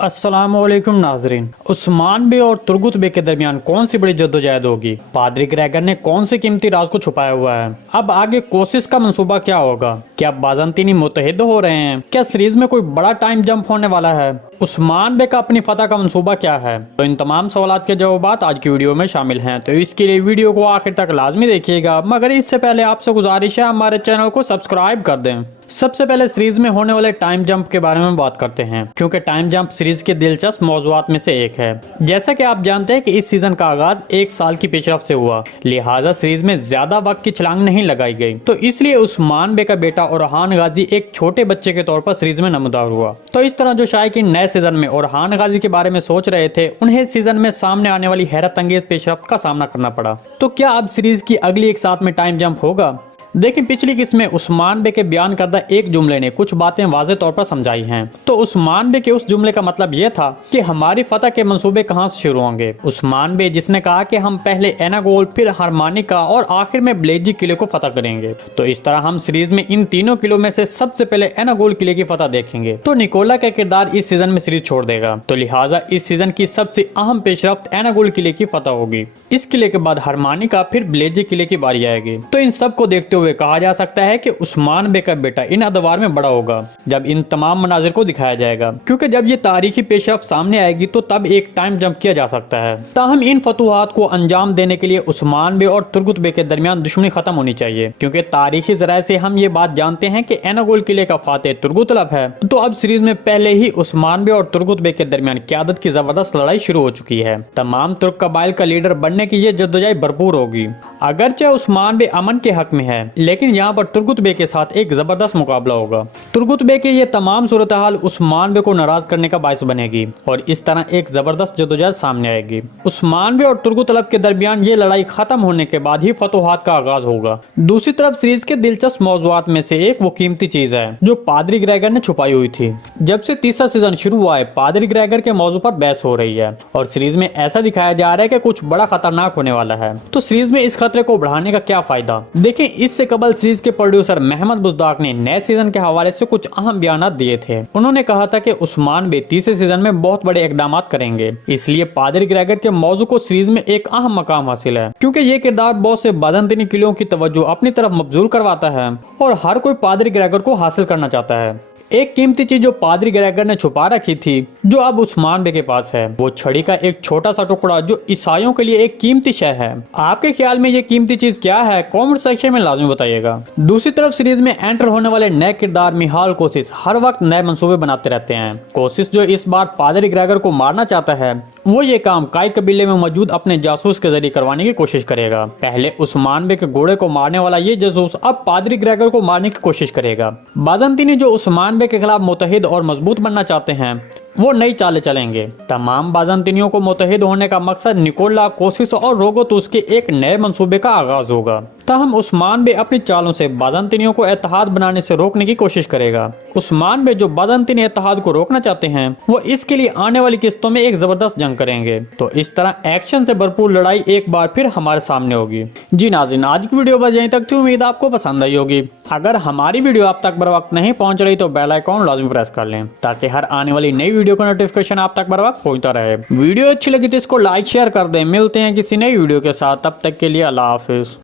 अस्सलामुअलैकुम नाजरीन। उस्मान बे और तुर्गुत बे के दरमियान कौन सी बड़ी जद्दोजहद होगी? पादरी ग्रेगर ने कौन से कीमती राज को छुपाया हुआ है? अब आगे कोशिश का मंसूबा क्या होगा? क्या बाज़ंतीनी मुत्तहिद हो रहे हैं? क्या सीरीज में कोई बड़ा टाइम जंप होने वाला है? उस्मान बे का अपनी फतह का मंसूबा क्या है? तो इन तमाम सवालात के जवाब आज की वीडियो में शामिल हैं, तो इसके लिए वीडियो को आखिर तक लाजमी देखिएगा। मगर इससे पहले आपसे गुजारिश है हमारे चैनल को सब्सक्राइब कर दें। सबसे पहले सीरीज में होने वाले टाइम जंप के बारे में बात करते हैं, क्योंकि टाइम जंप सीरीज के दिलचस्प मौजुआत में से एक है। जैसा कि आप जानते हैं कि इस सीजन का आगाज 1 साल की पेशरफ से हुआ, लिहाजा सीरीज में ज्यादा वक्त की छलांग नहीं लगाई गई, तो इसलिए उस्मान बे का बेटा ओरहान गाजी एक छोटे बच्चे के तौर पर सीरीज में नमदार हुआ। तो इस तरह जो शायकीन नए सीजन में ओरहान गाजी के बारे में सोच रहे थे, उन्हें सीजन में सामने आने वाली हैरत अंगेज पेशरफ का सामना करना पड़ा। तो क्या अब सीरीज की अगली एक साथ में टाइम जंप होगा? लेकिन पिछली किस्त में उस्मान बे के बयान करदा एक जुमले ने कुछ बातें वाज़े तौर पर समझाई हैं। तो उस्मान बे के उस जुमले का मतलब यह था कि हमारी फतह के मंसूबे कहां से शुरू होंगे। उस्मान बे जिसने कहा कि हम पहले एनागोल, फिर हरमानिका और आखिर में ब्लेजी किले को फतह करेंगे। तो इस तरह हम सीरीज में इन तीनों किलों में से सबसे पहले एनागोल किले की फतह देखेंगे। तो निकोला का किरदार इस सीजन में सीरीज छोड़ देगा, तो लिहाजा इस सीजन की सबसे अहम पेशरफ्त एनागोल किले की फतह होगी। इस किले के बाद हरमानिका, फिर ब्लेजी किले की बारी आएगी। तो इन सब को देखते हुए कहा जा सकता है कि उस्मान बे का बेटा इन अदवार में बड़ा होगा जब इन तमाम मनाजिर को दिखाया जाएगा, क्योंकि जब ये तारीखी पेशरफ्त सामने आएगी तो तब एक टाइम जंप किया जा सकता है। ताहम इन फतूहात को अंजाम देने के लिए उस्मान बे और तुर्गुत बे के दरमियान दुश्मनी खत्म होनी चाहिए, क्योंकि तारीखी जराये से हम ये बात जानते हैं कि एनागोल किले का फातेह तुर्गुतलब है। तो अब सीरीज में पहले ही उस्मान बे और तुर्गुत बे के दरमियान क़यादत की जबरदस्त लड़ाई शुरू हो चुकी है। तमाम तुर्क कबाइल का लीडर बनने की ये जद्दोजहद भरपूर होगी। अगरचे उस्मान बे अमन के हक में है, लेकिन यहाँ पर तुर्गुत बे के साथ एक जबरदस्त मुकाबला होगा। तुर्गुत बे के ये तमाम सूरत हाल उस्मान बे को नाराज करने का बायस बनेगी और इस तरह एक जबरदस्त जद्दोजहद सामने आएगी। उस्मान बे और तुर्गुतलब के दरमियान ये लड़ाई खत्म होने के बाद ही फतूहात का आगाज होगा। दूसरी तरफ सीरीज के दिलचस्प मौजुआत में से एक वो कीमती चीज है जो पादरी ग्रेगर ने छुपाई हुई थी। जब से तीसरा सीजन शुरू हुआ है, पादरी ग्रेगर के मौजू पर बहस हो रही है और सीरीज में ऐसा दिखाया जा रहा है कि कुछ बड़ा खतरनाक होने वाला है। तो सीरीज में इस खतरे को बढ़ाने का क्या फायदा? देखिए, इससे कबल सीरीज के प्रोड्यूसर महमद बुज़दाक ने नए सीजन के हवाले से कुछ अहम बयान दिए थे। उन्होंने कहा था कि उस्मान बे तीसरे सीजन में बहुत बड़े इकदाम करेंगे, इसलिए पादरी ग्रेगर के मौजू को सीरीज में एक अहम मकाम हासिल है, क्योंकि ये किरदार बहुत से बाज़ंतीनी किलों की तवज्जो अपनी तरफ मबजूल करवाता है और हर कोई पादरी ग्रेगर को हासिल करना चाहता है। एक कीमती चीज जो पादरी ग्रेगर ने छुपा रखी थी, जो अब उस्मान बे के पास है, वो छड़ी का एक छोटा सा टुकड़ा जो ईसाइयों के लिए एक कीमती शय है। आपके ख्याल में ये कीमती चीज क्या है? कमेंट सेक्शन में लाजमी बताइएगा। दूसरी तरफ सीरीज में एंटर होने वाले नए किरदार मिहाल कोशिश हर वक्त नए मंसूबे बनाते रहते हैं। कोशिश जो इस बार पादरी ग्रेगर को मारना चाहता है, वो ये काम काई कबीले में मौजूद अपने जासूस के जरिए करवाने की कोशिश करेगा। पहले उस्मान बे के घोड़े को मारने वाला ये जासूस अब पादरी ग्रेगर को मारने की कोशिश करेगा। बाज़ंतीनी जो उस्मान बे के खिलाफ मुत्तहिद और मजबूत बनना चाहते हैं, वो नई चालें चलेंगे। तमाम बाज़ंतीनियों को मुत्तहिद होने का मकसद निकोला, कोशिश और रोगोतुस के एक नए मंसूबे का आगाज होगा। तहम उस्मान बे अपनी चालों से बाज़ंतीनियों को इत्तेहाद बनाने से रोकने की कोशिश करेगा। उस्मान बे जो बाज़ंतीनी इत्तेहाद को रोकना चाहते हैं, वो इसके लिए आने वाली किस्तों में एक जबरदस्त जंग करेंगे। तो इस तरह एक्शन से भरपूर लड़ाई एक बार फिर हमारे सामने होगी। जी नाज़रीन, आज की वीडियो बस यहीं तक थी। उम्मीद आपको पसंद आई होगी। अगर हमारी वीडियो आप तक बर वक्त नहीं पहुंच रही तो बेल आइकॉन लाजमी प्रेस कर लें, ताकि हर आने वाली नई वीडियो का नोटिफिकेशन आप तक बर वक्त पहुंचता रहे। वीडियो अच्छी लगी तो इसको लाइक शेयर कर दें। मिलते हैं किसी नई वीडियो के साथ, तब तक के लिए अल्लाह हाफिज।